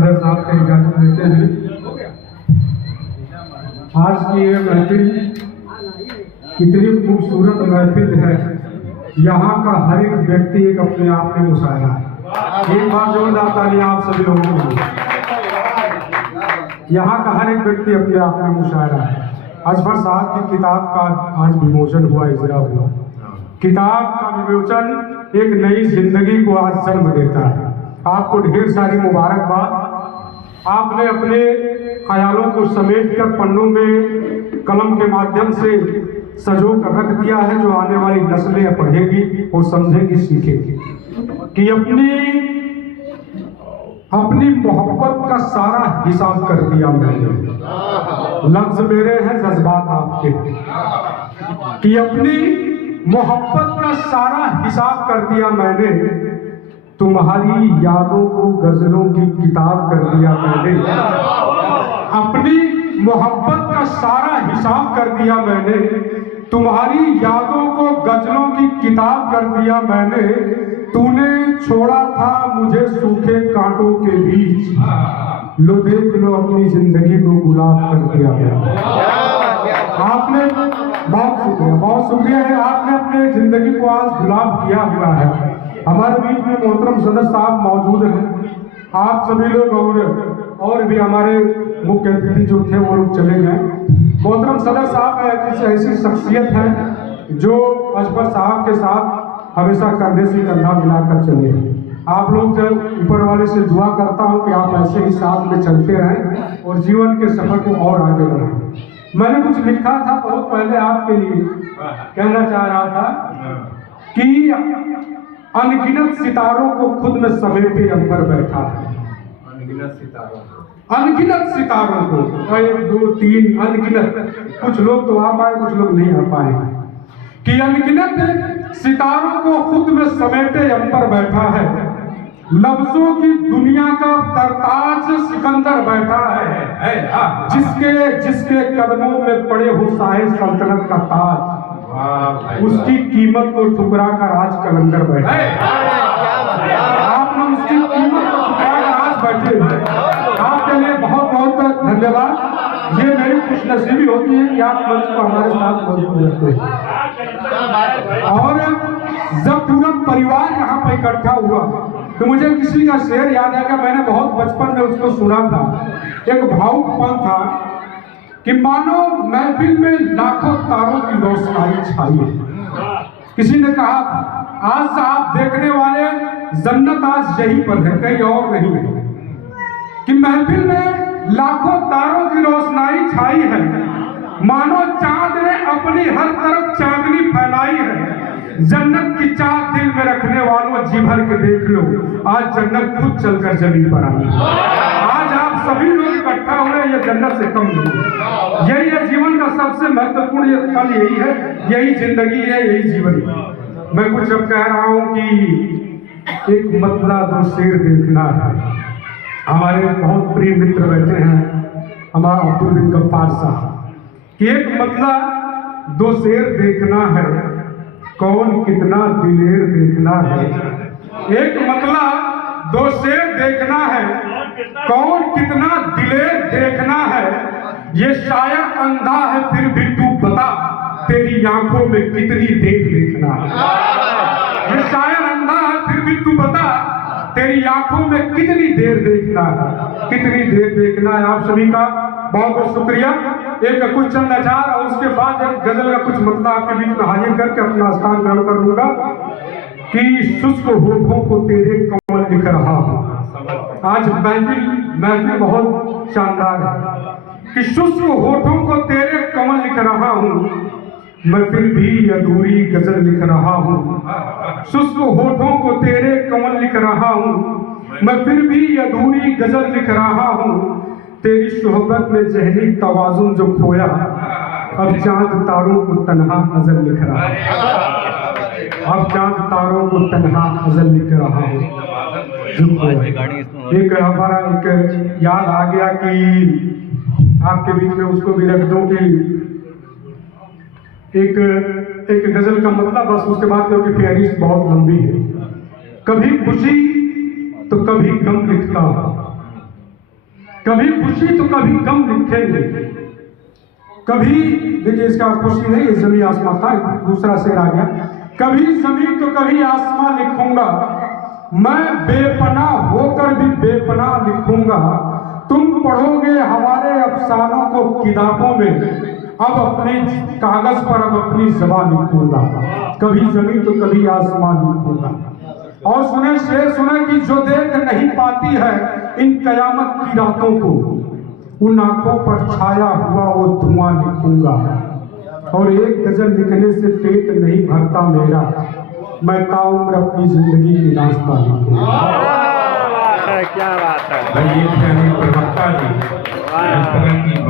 सदर साहब से इजाजत लेते हुए आज की ये महफिल इतनी खूबसूरत महफिल है, यहाँ का हर एक व्यक्ति एक अपने आप में मुशायरा है। एक बार जोरदार ताली आप सभी लोगों को। यहाँ का हर एक व्यक्ति अपने आप में मुशायरा है। अजफर साहब की किताब का आज विमोचन हुआ, इजरा हुआ। किताब का विमोचन एक नई जिंदगी को आज जन्म देता है। आपको ढेर सारी मुबारकबाद। आपने अपने ख्यालों को समेट कर पन्नों में कलम के माध्यम से सजो कर रख दिया है, जो आने वाली नस्लें पढ़ेगी वो समझेगी, सीखेगी कि अपनी मोहब्बत का सारा हिसाब कर दिया मैंने। लफ्ज मेरे हैं, जज्बात आपके, कि अपनी मोहब्बत का सारा हिसाब कर दिया मैंने। तुम्हारी यादों को गजलों की किताब कर दिया मैंने। अपनी मोहब्बत का सारा हिसाब कर दिया मैंने। तुम्हारी यादों को गजलों की किताब कर दिया मैंने। तूने छोड़ा था मुझे सूखे कांटों के बीच, लो देख लो अपनी जिंदगी को गुलाब कर दिया मैंने। आपने बहुत शुक्रिया है। आपने अपने जिंदगी को आज गुलाब किया हुआ है। हमारे बीच में मोहतरम सदर साहब मौजूद हैं। आप सभी लोग और भी हमारे मुख्य अतिथि जो थे वो लोग चले गए। मोहतरम सदर साहब कुछ ऐसी शख्सियत हैं जो अजफर साहब के साथ हमेशा कंधे से कंधा मिलाकर चले। आप लोग जब ऊपर वाले से दुआ करता हूँ कि आप ऐसे ही साथ में चलते रहें और जीवन के सफर को और आगे बढ़ाएं। मैंने कुछ लिखा था बहुत पहले आपके लिए, कहना चाह रहा था कि अनगिनत सितारों को खुद में समेटे अंबर बैठा है। अनगिनत सितारों को 1 2 3 अनगिनत, कुछ लोग तो आ पाए कुछ लोग नहीं आ पाए, कि अनगिनत सितारों को खुद में समेटे अंबर बैठा है। लफ्जों की दुनिया का तरताज सिकंदर बैठा है, जिसके कदमों में पड़े हो साहे सल्तनत का ताज, उसकी कीमत को ठुकरा कर आज कलंदर बैठे। आपने उसकी कीमत को ठुकरा कर आज बैठे हैं। आपके लिए बहुत बहुत धन्यवाद। ये मेरी खुशनसीबी होती है कि आप मंच पर हमारे साथ मौजूद रहते हैं। और जब पूरा परिवार यहाँ पर इकट्ठा हुआ तो मुझे किसी का शेर याद आया। मैंने बहुत बचपन में उसको सुना था। एक भावुक पल था कि मानो महफिल में लाखों तारों की रोशनाई छाई है। किसी ने कहा आज साहब देखने वाले जन्नत आज यहीं पर है, कहीं और नहीं है। कि महफिल में लाखों तारों की रोशनाई छाई है, मानो चांद ने अपनी हर तरफ चांदनी फैलाई है। जन्नत की चाह दिल में रखने वालों जी भर के देख लो, आज जन्नत खुद चलकर जमीन पर आई। आज आप सभी लोग इकट्ठा हुए, ये जन्नत से कम नहीं। यही है जीवन का सबसे महत्वपूर्ण पल, यही है, यही जिंदगी है, यही जीवन है। मैं कुछ अब कह रहा हूँ कि एक मतला 2 शेर देखना है। हमारे बहुत प्रिय मित्र बैठे हैं, हमारा अब्दुल बिन गफ्फार साहब, कि एक मतला 2 शेर देखना है, कौन कितना दिलेर देखना है। एक मतला 2 शेर देखना है, कौन कितना दिलेर देखना है। ये शायर अंधा है फिर भी तू बता, तेरी आंखों में कितनी देर देखना है। ये शायर अंधा है फिर भी तू बता, तेरी आंखों में कितनी देर देखना है। कितनी देर देखना है। आप सभी का बहुत बहुत शुक्रिया। एक कुछ चंद अचार और उसके बाद एक गजल का कुछ मतलब आपके बीच में हाजिर करके अपना स्थान ग्रहण कर लूंगा। कि शुष्क होठों को तेरे कमल लिख रहा हूँ। आज महफिल बहुत शानदार है। कि शुष्क होठों को तेरे कमल लिख रहा हूँ, मैं फिर भी अधूरी गजल लिख रहा हूँ। शुष्क होठों को तेरे कमल लिख रहा हूँ, मैं फिर भी अधूरी गजल लिख रहा हूँ। तेरी सोहबत में जहनी तवाजुन जो खोया, अब चांद तारों को तन्हा गजल लिख रहा हूँ। अब चांद तारों को तन्हा गजल लिख रहा हूँ। एक हमारा एक याद आ गया कि आपके बीच में उसको भी रख दूं कि एक गजल का मतलब, बस उसके बाद क्योंकि फहरिस्त बहुत लंबी है। कभी खुशी तो कभी गम लिखता हूँ, कभी खुशी तो कभी गम लिखेंगे, कभी देखिए इसका खुशी नहीं, ये जमीन आसमां था, दूसरा शेर आ गया। कभी जमीन तो कभी आसमां लिखूंगा, मैं बेपनाह होकर भी बेपनाह लिखूंगा। तुम पढ़ोगे हमारे अफसानों को किताबों में, अब अपने कागज पर अब अपनी ज़बान लिखूंगा। कभी जमीन तो कभी आसमां लिखूंगा। और सुने शेर सुने कि जो देख नहीं पाती है इन कयामत की रातों को, उन आंखों पर छाया हुआ वो धुआं लिखूंगा। और एक गजल लिखने से पेट नहीं भरता मेरा, मैं ताउम्र अपनी जिंदगी की दास्तां लिखूंगा। क्या बात है भाई ये थे अनिल प्रवक्ता जी।